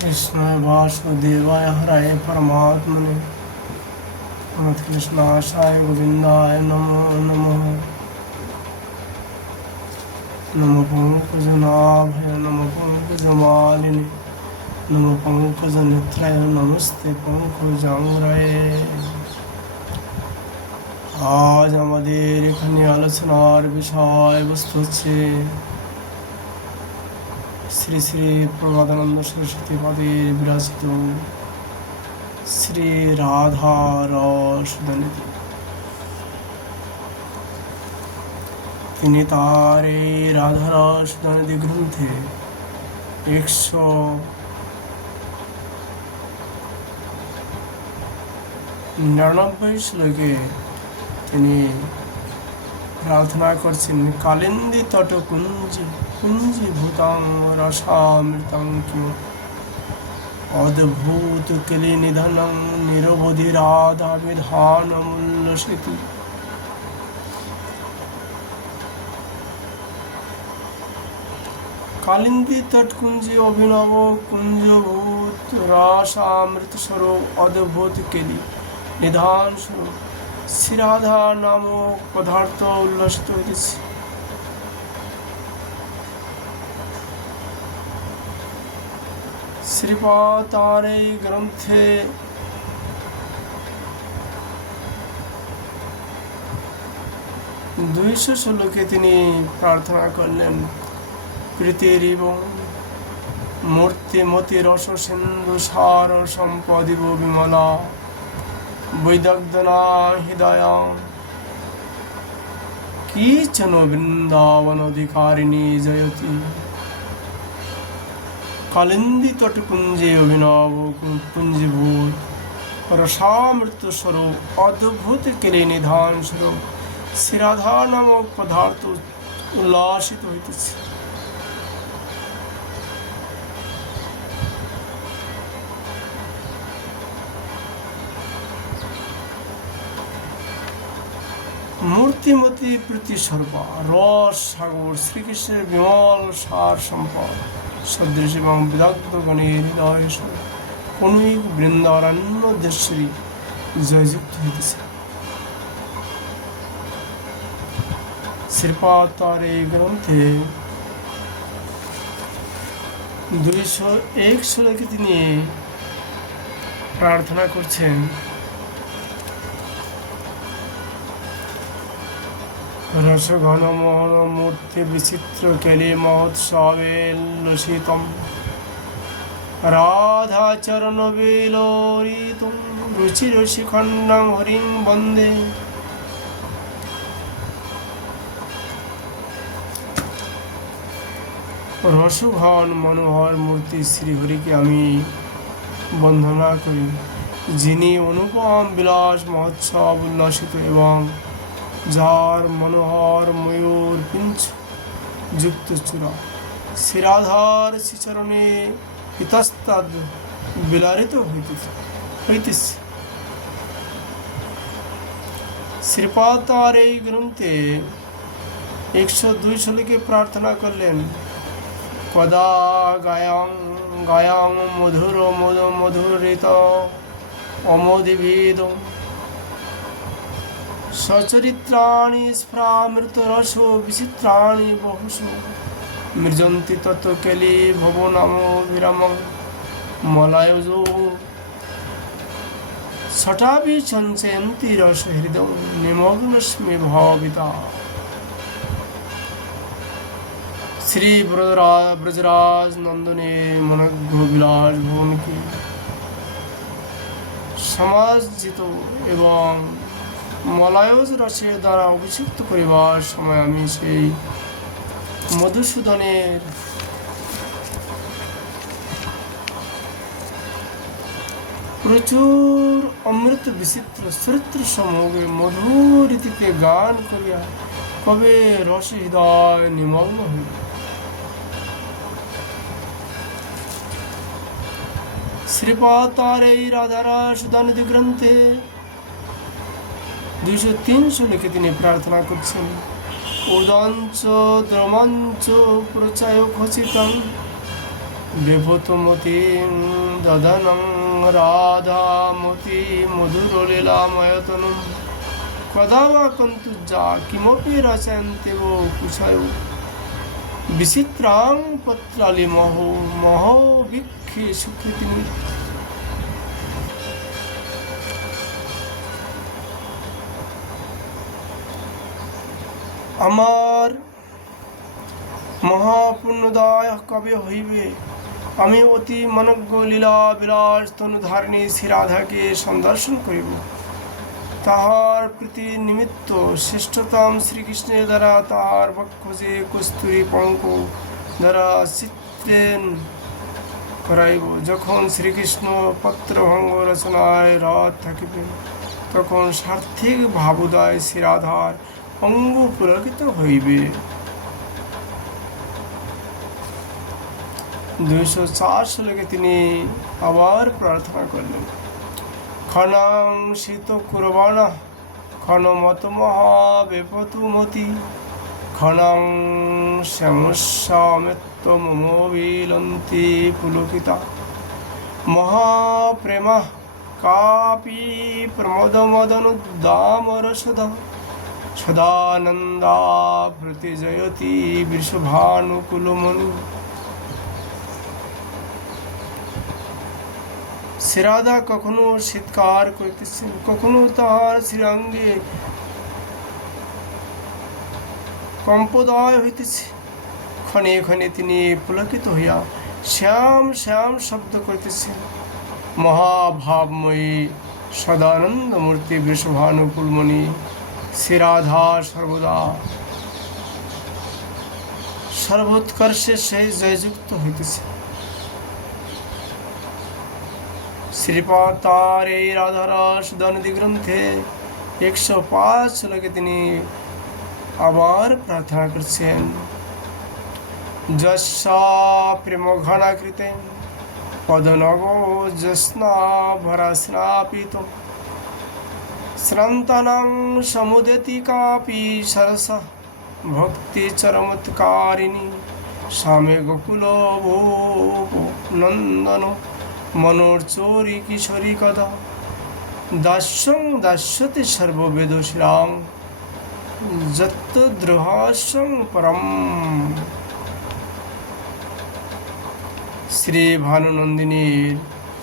कृष्णाय वासुदेवाय हराय परमात्मने कृष्णाशाय गोविंदाय नमो नमः। नमो पंकजनाभय नमो पंकजमालिनी नमो पंकजनेत्राय नमस्ते पंकजांग्राय। আজ আমাদের এখানে আলোচনার বিষয়বস্তু হচ্ছে শ্রী শ্রী প্রভাদানন্দ সরস্বতী পদের বিরাজিত শ্রী রাধা রসদানিধি। তিনি তার এই রাধা রসদানিধি গ্রন্থে 199 শ্লোকে তিনি প্রার্থনা করছেন কালিন্দী তট কুঞ্জি কুঞ্জি ভূতাং রসামৃতাং কিম অদ্ভুত কেলি নিধনং নিরবধি রাধা বিধান মূল্য সেতু। কালিন্দী তটকুঞ্জে অভিনব কুঞ্জভূত রসামৃত স্বরূপ অদ্ভুত কেলি নিধান স্বরূপ শ্রীরাধা নামক পদার্থ উল্লসিত হইতেছে। শ্রীপাদ তার এই গ্রন্থে দুইশো শ্লোকে তিনি প্রার্থনা করলেন প্রীতির এবং মূর্তিমতি রস সিন্ধু সার সম্পদিব বিমলা বৈদগ্ধনা হৃদয়া কিচন বৃন্দাবন অধিকারিণী জয়তি। কালিন্দী তটকুঞ্জে অভিনব পুঞ্জীভূত রসামৃত স্বরূপ অদ্ভুত কেলি নিধান স্বরূপ শ্রীরাধা নামক পদার্থ উল্লাসিত হইতেছে। মূর্তিমতি প্রীতি স্বরূপা রস সাগর শ্রীকৃষ্ণের বিমল সার সম্পদ সদৃশ এবং বিদগ্ধ গণের হৃদয় কনৈক বৃন্দারণ্য দেশ্বরী জয়যুক্ত হইতেছে। শ্রীপাদ তার এই গ্রন্থে 201 শ্লোকে তিনি প্রার্থনা করছেন রসঘন মোহন মূর্তি বিচিত্র কেলি মহোৎসবে লসিতম রাধা চরণ বিলোরিতম রুচির শিখণ্ডং হরিং বন্দে। রসঘন মনোহর মূর্তি শ্রীহরিকে আমি বন্দনা করি, যিনি অনুপম বিলাস মহোৎসব উল্লসিত এবং যার মনোহর ময়ূর পিঞ্চ যুক্ত চূড়া শ্রীরাধার শ্রীচরণে ইতস্তদ বিলারিত হইতেছে। শ্রীপাদ তার এই গ্রন্থে 102 শ্লোকে প্রার্থনা করলেন কদা গায়াং গায়াং মধুর মধুরিত অমোদিভেদ সচরিত্রাণি স্ফ্রামৃত রসো বিচিত্রাণি বহুষু মৃজন্তি তত কেলি ভব নাম বিরামং মলায়জো ছটাভি সঞ্চয়ন্তি রস হৃদয় নিমগ্নস্মি ভাবিতা। শ্রী ব্রজরাজ নন্দনে মনজ্ঞ বিলাস ভুবনকে সমাজিত এবং মলায়জ রসের দ্বারা অভিষিক্ত করিবার সময় আমি সেই মধুসূদনের প্রচুর অমৃত বিচিত্র চরিত্র সমূহে মধুরীতিতে গান করিয়া কবে রসে হৃদয় নিমগ্ন হইল। শ্রীপাদ তার এই রাধারসদানিধি গ্রন্থে 203 শ্লোকে তিনি প্রার্থনা করছেন উদঞ্চ দ্রমঞ্চ প্রচয় খচিতং বিভূতমতিং দদনং রাধামতি মধুরলীলাময়তনম কদা বা কন্তুজ্জা কিমপি রচয়ন্তে वो কুশায়ো বিচিত্রাং পত্রালি মহো বিক্ষে সুকৃতিনি। আমার মহাপুণ্যদায় কবে হইবে? আমি অতি মনজ্ঞ লীলা বিলাস তনুধারিণী শ্রীরাধাকে সন্দর্শন করিব। তাহার প্রীতি নিমিত্ত শ্রেষ্ঠতম শ্রীকৃষ্ণের দ্বারা তাহার বক্ষে কস্তুরী পঙ্ক দ্বারা চিত্রেন করাইব। যখন শ্রীকৃষ্ণ পত্রভঙ্গ রচনায় রত থাকিবেন, তখন সার্থিক ভাবোদয় শ্রীরাধার অঙ্গ পুলকিত হইবে। 204 শ্লোকে তিনি আবার প্রার্থনা করলেন, ক্ষণাং শীত কুরবাণা ক্ষণমত মহাবেপতুমতি ক্ষণাং শ্যামস্যামিত্ব মমোবিলন্তি পুলকিতা মহাপ্রেমা কাপি প্রমোদমদনুদ্দামরসদা সদানন্দা প্রতিজয়তি বৃষভানুকুলমণি। শ্রীরাধা কখনো চিৎকার করিতেছেন, কখনো তাহার শ্রীরাঙ্গে কম্পোদয় হইতেছে। ক্ষণে ক্ষণে তিনি পুলকিত হইয়া শ্যাম শ্যাম শব্দ করিতেছেন। মহাভাবময়ী সদানন্দ মূর্তি বৃষভানুকুলমণি শ্রীরাধা সর্বদা সর্বোৎকর্ষের সহিত জয়যুক্ত হইতেছে। শ্রীপাদ তার এই রাধারস দানদি গ্রন্থে 105 শ্লোকে তিনি আবার প্রার্থনা করছেন, যস্যা প্রেম ঘনাকৃতে পদনগো যস্না ভরাস্নাপিত শ্রান্তানাং সমুদেতি কাপি সরস ভক্তি চরমৎকারিণী স্বামী গোকুল ভূপ নন্দন মনোরচোরি কিশোরী কদা দাস্যং দাস্যতে সর্ববেদশিরাং যত্তদ্রোহাস্যং পরম। শ্রী ভানুনন্দিনীর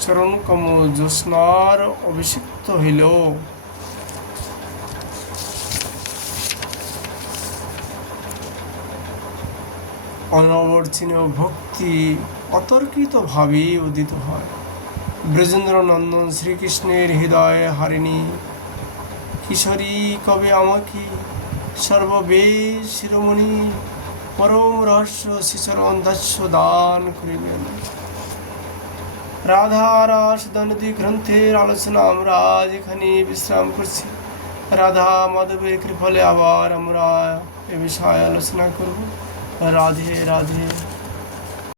চরণকম জ্যোৎস্নার অভিষিক্ত হইল। অনবর্তীয় ভক্তি অতর্কিতভাবেই উদিত হয়। ব্রজেন্দ্র নন্দন শ্রীকৃষ্ণের হৃদয় হারিণী কিশোরী কবে আমাকে সর্ববেদ শিরোমণি পরম রহস্য শ্রীচরণ দাস্য দান করিবেন। রাধা রাস দানদি গ্রন্থের আলোচনা আমরা আজ এখানে বিশ্রাম করছি। রাধা মাধবের কৃপালে আবার আমরা এ বিষয়ে আলোচনা করব। রাধে রাধে।